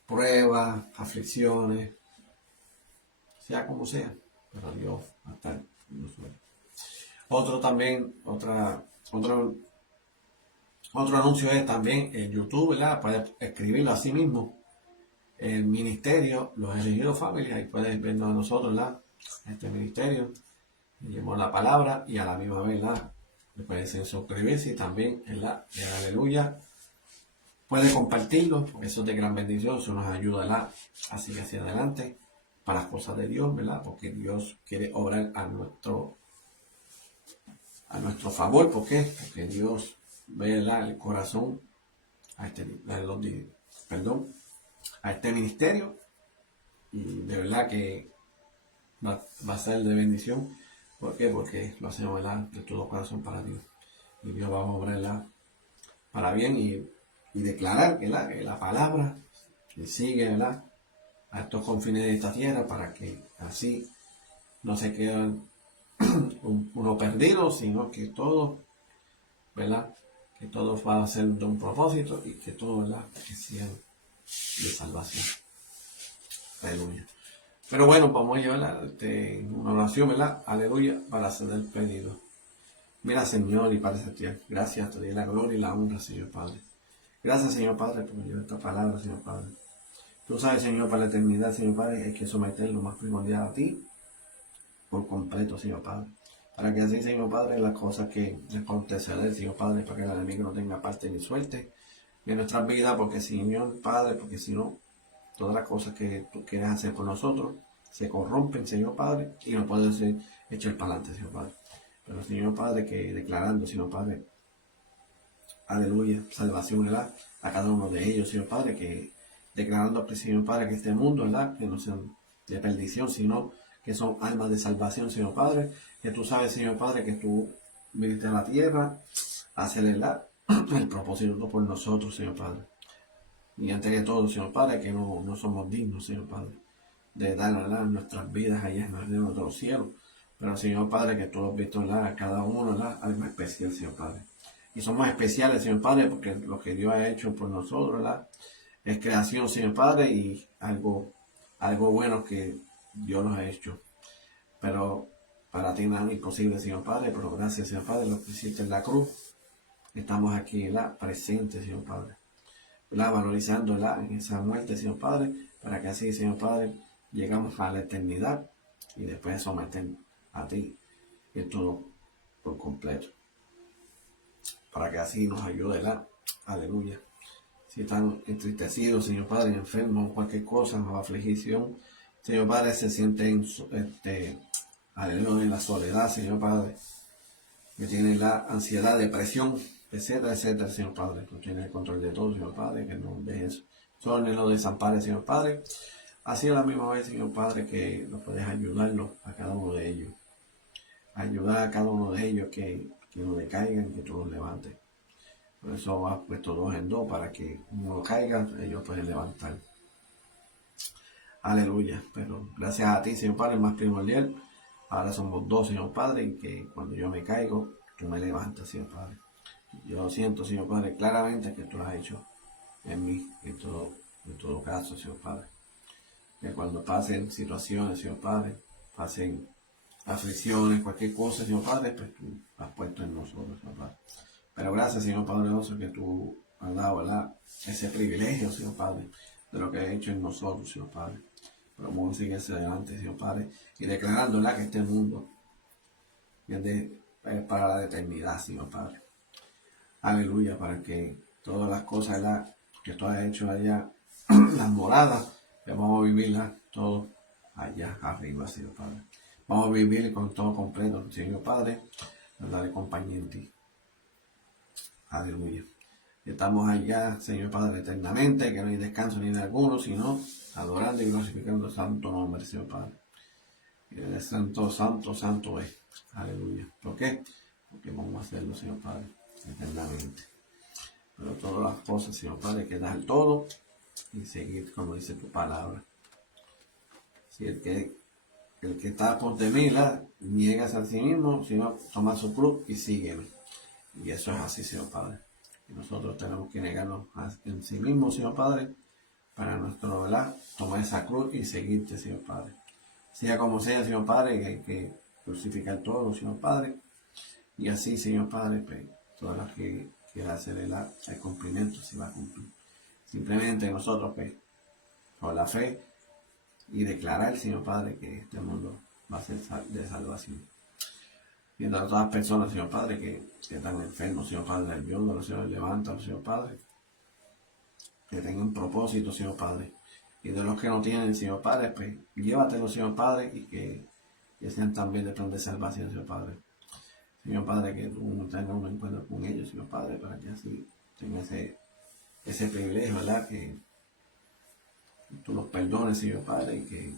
pruebas, aflicciones, sea como sea, pero Dios va a estar con nosotros. Otro anuncio es también en YouTube, ¿verdad? Puedes escribirlo así mismo. El ministerio, los elegidos familias, ahí puedes vernos a nosotros, ¿verdad? Este ministerio, llevamos la palabra y a la misma vez, ¿verdad? Puedes suscribirse y también, ¿verdad? Aleluya. Puedes compartirlo, porque eso es de gran bendición, eso nos ayuda, ¿verdad? A seguir hacia adelante para las cosas de Dios, ¿verdad? Porque Dios quiere obrar a nuestro favor. ¿Por qué? Porque Dios ve, ¿verdad? El corazón a este ministerio y de verdad que va a ser de bendición. ¿Por qué? Porque lo hacemos, ¿verdad? De todo corazón para Dios. Y Dios va a obrar, ¿verdad? Para bien y declarar, ¿verdad? Que la palabra que sigue, ¿verdad? A estos confines de esta tierra para que así no se queden uno perdido, sino que todo, ¿verdad? Que todo va a ser de un propósito y que todo, ¿verdad? Que sea de salvación. Aleluya. Pero bueno, vamos a llevar una oración, ¿verdad? Aleluya, para hacer el pedido. Mira, Señor y Padre Celestial, gracias, te doy la gloria y la honra, Señor Padre. Gracias, Señor Padre, por llevar esta palabra, Señor Padre. Tú sabes, Señor, para la eternidad, Señor Padre, hay que someter lo más primordial a ti por completo, Señor Padre. Para que así, Señor Padre, las cosas que acontecerán, Señor Padre, para que el enemigo no tenga parte ni suerte en nuestras vidas, porque Señor Padre, porque si no, todas las cosas que tú quieres hacer por nosotros se corrompen, Señor Padre, y no pueden ser hechas para adelante, Señor Padre. Pero Señor Padre, que declarando, Señor Padre, aleluya, salvación, ¿verdad? A cada uno de ellos, Señor Padre, que declarando, Señor Padre, que este mundo, ¿verdad? Que no sean de perdición, sino que son almas de salvación, Señor Padre, que tú sabes, Señor Padre, que tú viniste a la tierra a acelerar el propósito por nosotros, Señor Padre. Y antes de todo, Señor Padre, que no somos dignos, Señor Padre, de dar nuestras vidas allá en el reino de los cielos. Pero, Señor Padre, que tú has visto a cada uno, algo especial, Señor Padre. Y somos especiales, Señor Padre, porque lo que Dios ha hecho por nosotros, ¿verdad? Es creación, Señor Padre, y algo bueno que Dios nos ha hecho. Pero para ti nada es imposible, Señor Padre, pero gracias, Señor Padre, lo que hiciste en la cruz. Estamos aquí, ¿verdad? Presentes, Señor Padre, ¿verdad? Valorizando, ¿verdad? En esa muerte, Señor Padre, para que así, Señor Padre, llegamos a la eternidad y después someten a ti y todo por completo. Para que así nos ayude, ¿verdad? Aleluya. Si están entristecidos, Señor Padre, enfermos, cualquier cosa, o afligición, Señor Padre, se sienten aleluya, en la soledad, Señor Padre, que tienen la ansiedad, depresión, etcétera, etcétera, Señor Padre. Tú tienes el control de todo, Señor Padre, que no dejes solo ni lo desampares, Señor Padre. Así a la misma vez, Señor Padre, que nos puedes ayudarlos a cada uno de ellos. Ayudar a cada uno de ellos que no decaigan, que tú los levantes. Por eso has puesto 2 en 2 para que uno caiga, ellos pueden levantar. Aleluya. Pero gracias a ti, Señor Padre, más primordial. Ahora somos 2, Señor Padre, y que cuando yo me caigo, tú me levantas, Señor Padre. Yo siento, Señor Padre, claramente que tú lo has hecho en mí, en todo caso, Señor Padre. Que cuando pasen situaciones, Señor Padre, pasen aflicciones, cualquier cosa, Señor Padre, pues tú has puesto en nosotros, Señor Padre. Pero gracias, Señor Padre Dios, que tú has dado, ¿verdad?, ese privilegio, Señor Padre, de lo que has hecho en nosotros, Señor Padre. Pero vamos a seguir hacia adelante, Señor Padre, y declarando, ¿verdad?, que este mundo es para la eternidad, Señor Padre. Aleluya, para que todas las cosas, ¿verdad?, que tú has hecho allá, las moradas, que vamos a vivirlas todo allá arriba, Señor Padre. Vamos a vivir con todo completo, Señor Padre, darle compañía en ti. Aleluya. Estamos allá, Señor Padre, eternamente, que no hay descanso ni de alguno, sino adorando y glorificando el santo nombre, Señor Padre. Y el santo, santo, santo es. Aleluya. ¿Por qué? Porque vamos a hacerlo, Señor Padre, eternamente. Pero todas las cosas, Señor Padre, hay que dar todo y seguir como dice tu palabra. Si el que está por de mí, niegas a sí mismo, sino toma su cruz y sígueme. Y eso es así, Señor Padre. Y nosotros tenemos que negarnos en sí mismo, Señor Padre, para nuestro, ¿verdad?, tomar esa cruz y seguirte, Señor Padre. Sea como sea, Señor Padre, que hay que crucificar todo, Señor Padre. Y así, Señor Padre, pues, todo lo que quiera hacer el cumplimiento se va a cumplir. Simplemente nosotros, pues, por la fe y declarar, Señor Padre, que este mundo va a ser de salvación. Y a todas las personas, Señor Padre, que están enfermos, Señor Padre, ayúdalos, Señor, levántalos, Señor Padre, que tengan propósito, Señor Padre. Y de los que no tienen, Señor Padre, pues llévatelos, Señor Padre, y que sean también de plan de salvación, Señor Padre. Señor Padre, que tú tengas un encuentro con ellos, Señor Padre, para que así tengan ese privilegio, ¿verdad?, que tú los perdones, Señor Padre, y que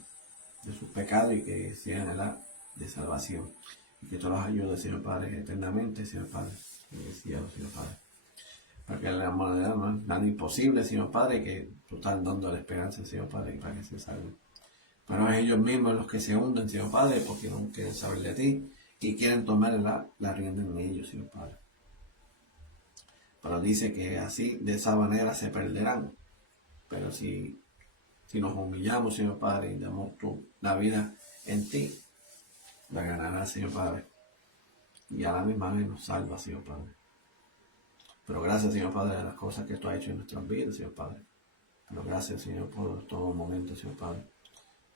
de sus pecados y que sean, ¿verdad?, de salvación. Y que tú los ayudes, Señor Padre, eternamente, Señor Padre, en el cielo, Señor Padre. Porque la humanidad no es nada imposible, Señor Padre, que tú estás dando la esperanza, Señor Padre, para que se salven. Pero es ellos mismos los que se hunden, Señor Padre, porque no quieren saber de ti y quieren tomar la rienda en ellos, Señor Padre. Pero dice que así, de esa manera, se perderán. Pero si nos humillamos, Señor Padre, y damos la vida en ti, la ganarás, Señor Padre. Y a la misma vez nos salva, Señor Padre. Pero gracias, Señor Padre, a las cosas que tú has hecho en nuestras vidas, Señor Padre. Pero gracias, Señor, por todo momento, Señor Padre.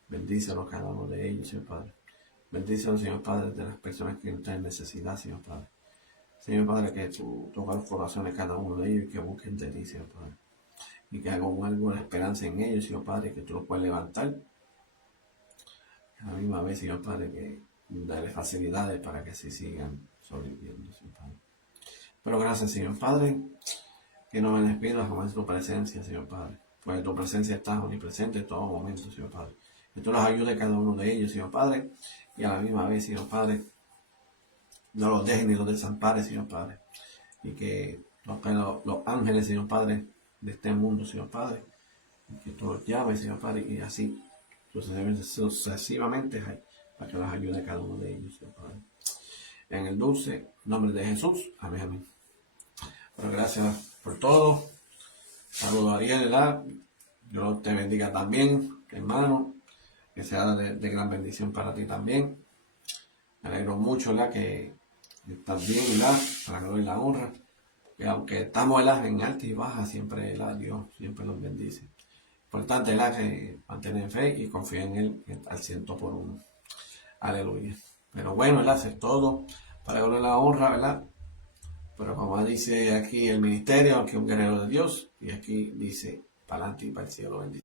Bendícelos cada uno de ellos, Señor Padre. Bendícelos, Señor Padre, de las personas que están en necesidad, Señor Padre. Señor Padre, que tú tocas los corazones de cada uno de ellos y que busquen de ti, Señor Padre. Y que hagan alguna esperanza en ellos, Señor Padre, que tú los puedas levantar. A la misma vez, Señor Padre, que darle facilidades para que se sigan sobreviviendo, Señor Padre. Pero gracias, Señor Padre, que no me despidas jamás de tu presencia, Señor Padre. Pues tu presencia está omnipresente en todo momento, Señor Padre. Que tú los ayudes cada uno de ellos, Señor Padre. Y a la misma vez, Señor Padre, no los dejes ni los desampares, Señor Padre. Y que los ángeles, Señor Padre, de este mundo, Señor Padre, y que tú los llames, Señor Padre, y así sucesivamente para que los ayude cada uno de ellos, Señor Padre. En el dulce nombre de Jesús. Amén, amén. Bueno, gracias por todo. Saludos a Ariel, ¿verdad? Dios te bendiga también, hermano. Que sea de gran bendición para ti también. Me alegro mucho, ¿verdad?, que estás bien, ¿verdad?, para la gloria y la honra. Que aunque estamos, ¿verdad?, en alta y baja, siempre, ¿verdad?, Dios siempre nos bendice. Importante, ¿verdad?, que mantener fe y confiar en Él al 100%. Aleluya. Pero bueno, ¿verdad?, hacer todo para la gloria y la honra, ¿verdad? Pero como dice aquí el ministerio, que un guerrero de Dios, y aquí dice, para adelante y para el cielo, bendición.